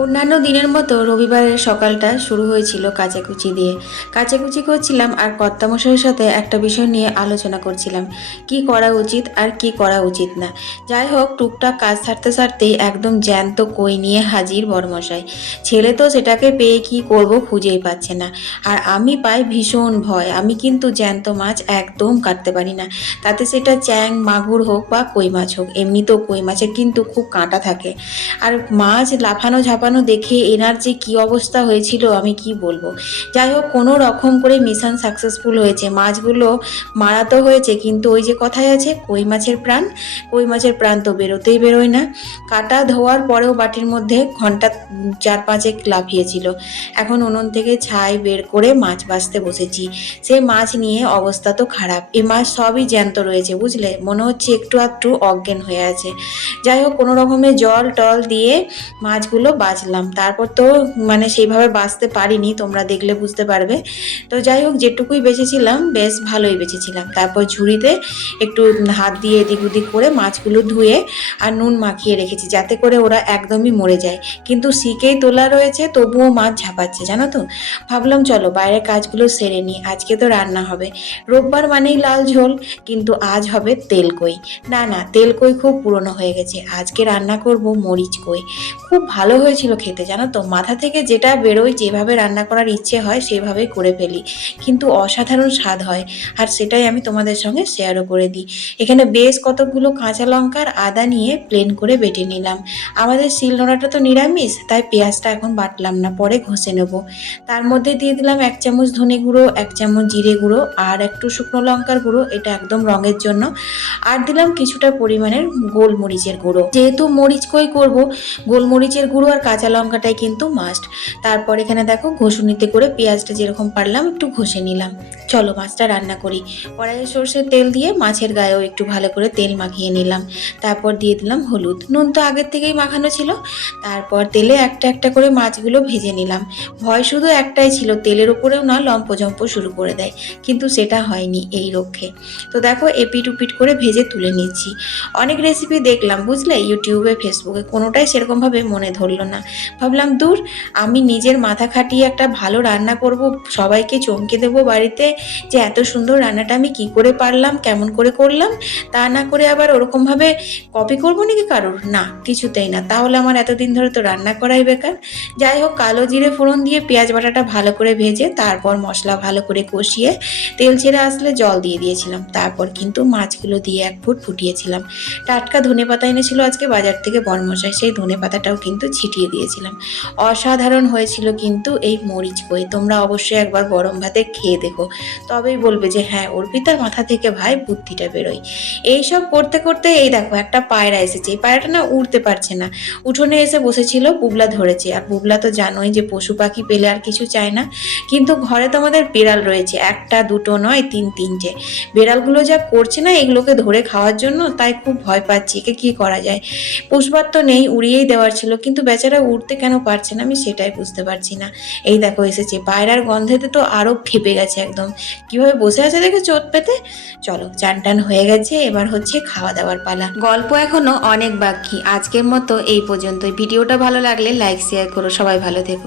অন্যান্য দিনের মতো রবিবারের সকালটা শুরু হয়েছিল কাচাকুচি দিয়ে। কাচাকুচি করছিলাম আর কর্তামশাইয়ের সাথে একটা বিষয় নিয়ে আলোচনা করছিলাম, কি করা উচিত আর কি করা উচিত না। যাই হোক, টুকটাক কাজ সারতে সারতেই একদম জ্যান্ত কই নিয়ে হাজির বড়মশাই। ছেলে তো সেটাকে পেয়ে কি করব খুঁজেই পাচ্ছে না, আর আমি পাই ভীষণ ভয়। আমি কিন্তু জ্যান্ত মাছ একদম কাটতে পারি না, তাতে সেটা চ্যাং মাগুর হোক বা কই মাছ হোক। এমনিতেও কই মাছের কিন্তু খুব কাঁটা থাকে, আর মাছ লাফানো ঝাপানো দেখে এনার যে কি অবস্থা হয়েছিল আমি কি বলবো। যাই হোক, কোনো রকম করে মিশন সাকসেসফুল হয়েছে, মাছগুলো মারা তো হয়েছে, কিন্তু ওই যে কথায় আছে কই মাছের প্রাণ, কই মাছের প্রাণ তো বেরোতেই বেরোয় না। কাটা ধোয়ার পরেও বাটির মধ্যে ঘন্টা 4-5 লাফিয়েছিল। এখন উনুন থেকে ছাই বের করে মাছ ভাজতে বসেছি। সে মাছ নিয়ে অবস্থা তো খারাপ, এ মাছ সবই জ্যান্ত রয়েছে বুঝলে, মনে হচ্ছে একটু আধটু অজ্ঞান হয়ে আছে। যাই হোক, কোনো রকমে জল টল দিয়ে মাছগুলো বাছলাম। তারপর তো সেইভাবে বাছতে পারিনি, তোমরা দেখলে বুঝতে পারবে। তো যাই হোক, যেটুকুই বেঁচেছিলাম বেশ ভালোই বেঁচেছিলাম। তারপর ঝুড়িতে একটু হাত দিয়ে এদিক ওদিক করে মাছগুলো ধুয়ে আর নুন মাখিয়ে রেখেছি, যাতে করে ওরা একদমই মরে যায়। কিন্তু শিকেই তোলা রয়েছে, তবুও মাছ ঝাঁপাচ্ছে জানো তো। ভাবলাম চলো বাইরের কাজগুলো সেরে নিই, আজকে তো রান্না হবে। রোববার মানেই লাল ঝোল, কিন্তু আজ হবে তেল কই। না না, তেল কই খুব পুরনো হয়ে গেছে, আজকে রান্না করব মরিচ কই। খুব ভালো হয়েছিল খেতে জানো তো, মাথা থেকে যেটা বেরোয়, যেভাবে রান্না করার ইচ্ছে হয় সেভাবেই করে ফেলি, কিন্তু অসাধারণ স্বাদ হয়। আর সেটাই আমি তোমাদের সঙ্গে শেয়ারও করে দিই। এখানে বেশ কতগুলো কাঁচা লঙ্কার আদা নিয়ে প্লেন করে বেটে নিলাম। আমাদের শিলনোড়াটা তো নিরামিষ, তাই পেঁয়াজটা এখন বাটলাম না, পরে ঘষে নেব। তার মধ্যে দিয়ে দিলাম 1 চামচ ধনে গুঁড়ো, 1 চামচ জিরে গুঁড়ো আর একটু শুকনো লঙ্কার গুঁড়ো, এটা একদম রঙের জন্য। আর দিলাম কিছুটা পরিমাণের গোলমরিচের গুঁড়ো, যেহেতু মরিচ কই করব, গোলমরিচের গুঁড়ো আর কাঁচা লঙ্কাটাই কিন্তু মাস্ট। তারপর এখানে দেখো ঘষুনিতে করে পেঁয়াজটা যেরকম পারলাম একটু ঘষে নিলাম। চলো মাছটা রান্না করি। কড়াইয়ে সর্ষের তেল দিয়ে মাছের গায়েও একটু ভালো করে তেল মাখিয়ে নিলাম। তারপর দিয়ে দিলাম হলুদ, নুন তো আগের থেকেই মাখানো ছিল। তারপর তেলে একটা একটা করে মাছগুলো ভেজে নিলাম। ভয় শুধু একটাই ছিল, তেলের উপরেও না লম্পজম্প শুরু করে দেয়, কিন্তু সেটা হয়নি এই রক্ষে। তো দেখো এপিট উপিট করে ভেজে তুলে নিচ্ছি। অনেক রেসিপি দেখলাম বুঝলে, ইউটিউবে ফেসবুকে, কোনোটাই সেরকমভাবে মনে ধরলো না। ভাবলাম দূর, আমি নিজের মাথা খাটিয়ে একটা ভালো রান্না করব, সবাইকে চমকে দেবো বাড়িতে, যে এত সুন্দর রান্নাটা আমি কি করে পারলাম, কেমন করে করলাম। তা না করে আবার ওরকমভাবে কপি করবো নাকি কারোর, না কিছুতেই না, তাহলে আমার এতদিন ধরে তো রান্না করাই বেকার। যাই হোক, কালো জিরে ফোড়ন দিয়ে পেঁয়াজ বাটাটা ভালো করে ভেজে তারপর মশলা ভালো করে কষিয়ে তেল ছেড়ে আসলে জল দিয়ে দিয়েছিলাম। তারপর কিন্তু মাছগুলো দিয়ে 1 ফুট ফুটিয়েছিলাম। টাটকা ধনেপাতা এনেছিল আজকে বাজার থেকে বড়মশাই, সেই ধনেপাতাটাও কিন্তু ছিটিয়ে দিয়েছিলাম। অসাধারণ হয়েছিল কিন্তু এই মরিচ কই। তোমরা অবশ্যই একবার গরম ভাতে খেয়ে দেখো, তবেই বলবে যে হ্যাঁ, অর্পিতার মাথা থেকে ভাই বুদ্ধিটা বেরোয়। এইসব করতে করতে এই দেখো একটা পায়রা এসেছে। এই পায়রাটা না উড়তে পারছে না, উঠোনে এসে বসেছিল, বুবলা ধরেছে। আর বুবলা তো জানোই যে পশু পাখি পেলে আর কিছু চায় না। কিন্তু ঘরে তো আমাদের বিড়াল রয়েছে, একটা দুটো নয়, 3-3টে। বিড়ালগুলো যা করছে না এগুলোকে ধরে খাওয়ার জন্য, তাই খুব ভয় পাচ্ছি, একে কি করা যায়। পুষবার তো নেই, উড়িয়েই দেওয়ার ছিল, কিন্তু বেচারা উঠতে কেন পারছে না আমি সেটাই বুঝতে পারছি না। এই দেখো এসেছে, পায়রার গন্ধেতে তো আরো খেপে গেছে একদম, কিভাবে বসে আছে দেখে চোট পেতে। চলো চান টান হয়ে গেছে, এবার হচ্ছে খাওয়া দাওয়ার পালা। গল্প এখনো অনেক বাকি, আজকের মতো এই পর্যন্ত। ভিডিওটা ভালো লাগলে লাইক শেয়ার করো, সবাই ভালো থেকো।